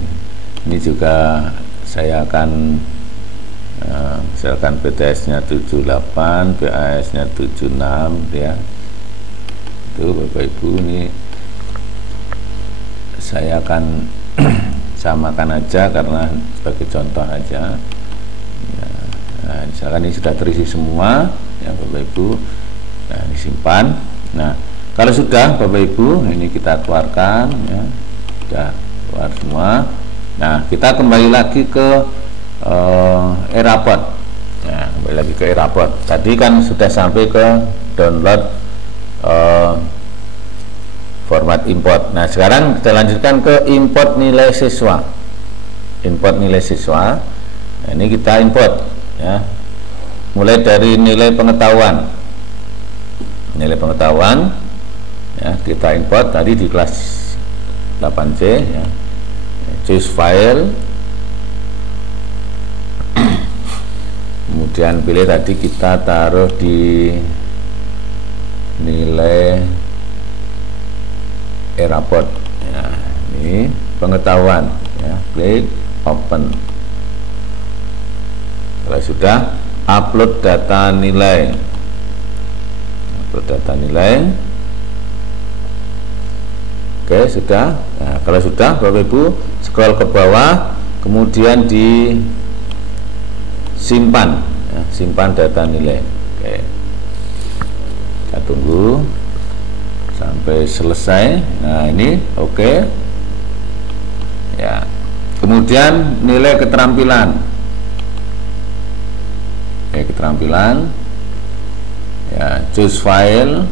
ini juga saya akan misalkan PTS-nya 78, PAS-nya 76 ya. Itu Bapak Ibu, ini saya akan samakan aja karena sebagai contoh aja ya. Nah, misalkan ini sudah terisi semua ya Bapak Ibu. Nah, ini simpan. Nah, kalau sudah Bapak Ibu, ini kita keluarkan ya, sudah keluar semua. Nah, kita kembali lagi ke eRaport. Nah, kembali lagi ke eRaport. Tadi kan sudah sampai ke download format import. Nah, sekarang kita lanjutkan ke import nilai siswa. Import nilai siswa. Nah, ini kita import ya. Mulai dari nilai pengetahuan. Nilai pengetahuan ya, kita import tadi di kelas 8C ya. Choose file. Kemudian pilih, tadi kita taruh di nilai eRaport ya, ini pengetahuan ya, klik open. Kalau sudah, upload data nilai. Upload data nilai. Oke, sudah. Nah, kalau sudah Bapak Ibu scroll ke bawah, kemudian disimpan ya, simpan data nilai. Oke. Kita tunggu sampai selesai. Nah, ini oke. Ya. Kemudian nilai keterampilan. Oke, keterampilan. Ya, choose file.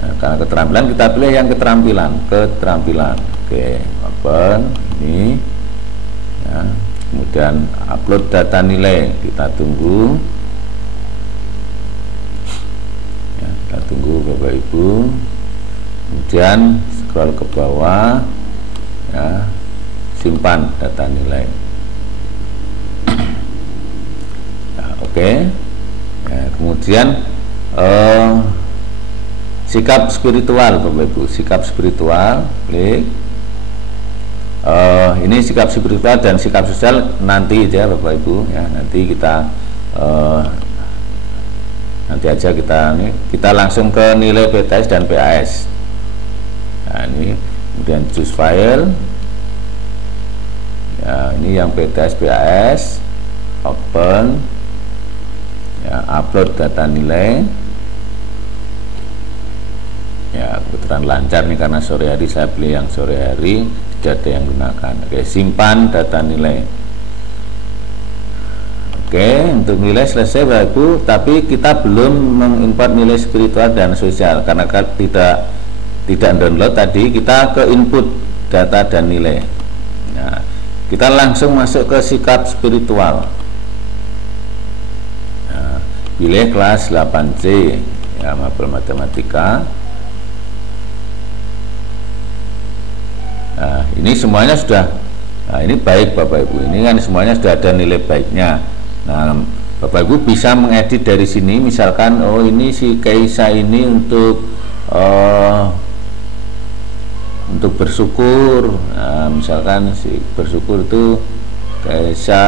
Nah, karena keterampilan kita pilih yang keterampilan. Oke, open ini. Ya. Kemudian upload data nilai, kita tunggu. Ya, kita tunggu Bapak Ibu. Kemudian scroll ke bawah. Ya, simpan data nilai. Nah, oke. Ya, kemudian sikap spiritual Bapak Ibu, sikap spiritual, klik. Ini sikap spiritual dan sikap sosial nanti aja Bapak Ibu ya, nanti kita nanti aja kita langsung ke nilai PTS dan PAS. Nah, ini kemudian choose file ya, ini yang PTS PAS, open ya, upload data nilai. Ya, kebetulan lancar nih karena sore hari saya beli yang sore hari, tidak ada yang gunakan. Oke, simpan data nilai. Oke, untuk nilai selesai Bapak Ibu, tapi kita belum mengimport nilai spiritual dan sosial karena tidak download tadi. Kita ke input data dan nilai. Nah, kita langsung masuk ke sikap spiritual. Nah, pilih kelas 8C ya, mapel matematika. Nah, ini semuanya sudah. Nah, ini baik Bapak Ibu. Ini kan semuanya sudah ada nilai baiknya. Nah, Bapak Ibu bisa mengedit dari sini. Misalkan, oh ini si Keisa ini untuk bersyukur. Nah, misalkan si bersyukur itu Keisa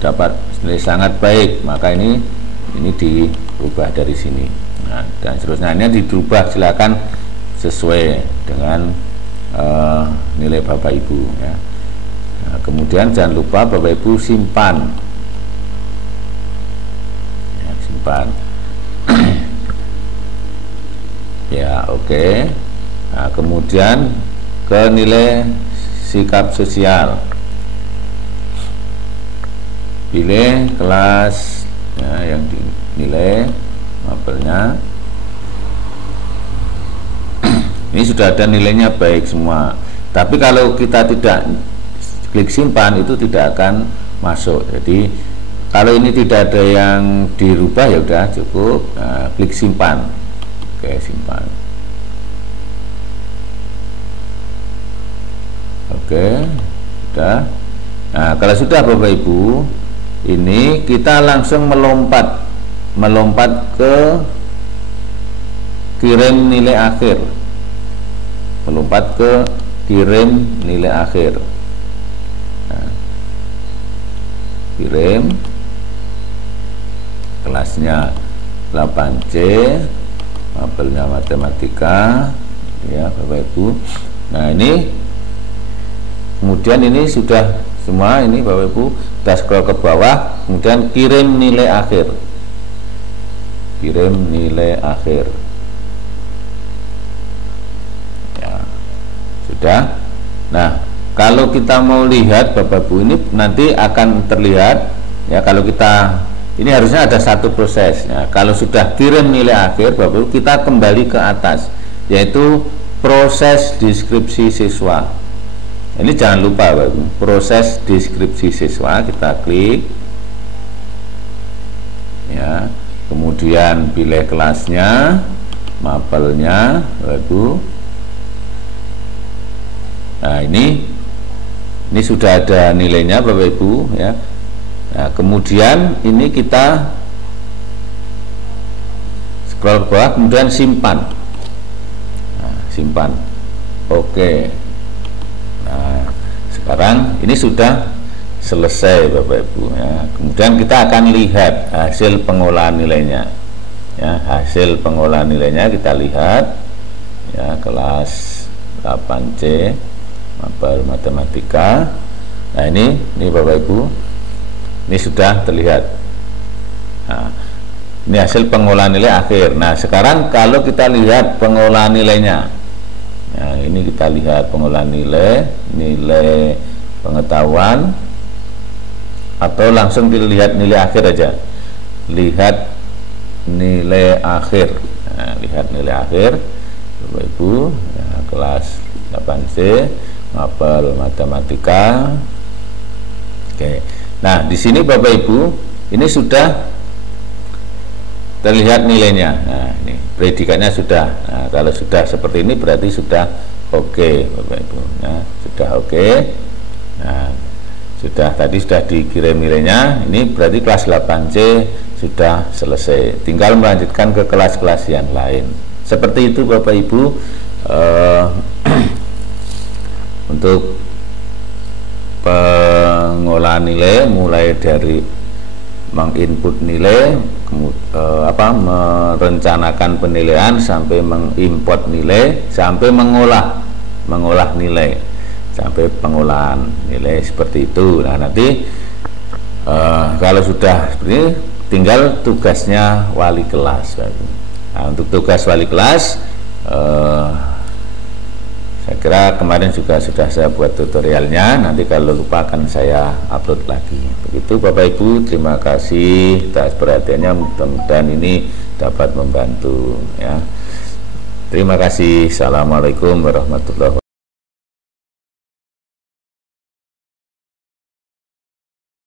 dapat nilai sangat baik, maka ini diubah dari sini. Nah, dan seterusnya ini dirubah, silakan sesuai dengan nilai Bapak Ibu ya. Nah, kemudian jangan lupa Bapak Ibu simpan ya, simpan ya, oke. Nah, kemudian ke nilai sikap sosial, pilih kelas ya, yang dinilai mapelnya. Ini sudah ada nilainya baik semua, tapi kalau kita tidak klik simpan itu tidak akan masuk. Jadi kalau ini tidak ada yang dirubah ya udah cukup. Nah, klik simpan. Oke, simpan. Oke, sudah. Nah, kalau sudah Bapak Ibu, ini kita langsung melompat ke kirim nilai akhir. Melompat ke kirim nilai akhir. Nah, kirim kelasnya 8C, mapelnya matematika ya Bapak Ibu. Nah, ini kemudian ini sudah semua, ini Bapak Ibu kita scroll ke bawah, kemudian kirim nilai akhir. Kirim nilai akhir. Sudah. Nah, kalau kita mau lihat Bapak Ibu, ini nanti akan terlihat ya, kalau kita ini harusnya ada satu proses ya. Kalau sudah kirim nilai akhir Bapak Ibu, kita kembali ke atas, yaitu proses deskripsi siswa. Ini jangan lupa Bapak Ibu, proses deskripsi siswa, kita klik ya, kemudian pilih kelasnya, mapelnya Bapak Ibu. Nah, ini sudah ada nilainya Bapak Ibu ya. Nah, kemudian ini kita scroll ke bawah, kemudian simpan. Nah, simpan. Oke. Nah, sekarang ini sudah selesai Bapak Ibu ya. Kemudian kita akan lihat hasil pengolahan nilainya ya. Hasil pengolahan nilainya kita lihat ya, kelas 8C mapel matematika. Nah, ini Bapak Ibu, ini sudah terlihat. Nah, ini hasil pengolahan nilai akhir. Nah, sekarang kalau kita lihat pengolahan nilainya, nah ini kita lihat pengolahan nilai pengetahuan, atau langsung dilihat nilai akhir aja. Lihat nilai akhir. Nah, lihat nilai akhir Bapak Ibu ya, kelas 8C mapel matematika. Oke. Nah, di sini Bapak Ibu, ini sudah terlihat nilainya. Nah, ini predikatnya sudah. Nah, kalau sudah seperti ini berarti sudah oke Bapak Ibu. Nah, sudah oke. Nah, sudah tadi sudah dikirim nilainya. Ini berarti kelas 8C sudah selesai. Tinggal melanjutkan ke kelas-kelas yang lain. Seperti itu Bapak Ibu. Untuk pengolahan nilai, mulai dari menginput nilai, merencanakan penilaian, sampai mengimport nilai, sampai mengolah nilai, sampai pengolahan nilai seperti itu. Nah, nanti kalau sudah seperti ini, tinggal tugasnya wali kelas. Nah, untuk tugas wali kelas, saya kira kemarin juga sudah saya buat tutorialnya. Nanti kalau lupa akan saya upload lagi. Begitu Bapak Ibu, terima kasih atas perhatiannya. Mudah-mudahan ini dapat membantu ya. Terima kasih. Assalamualaikum warahmatullahi wabarakatuh.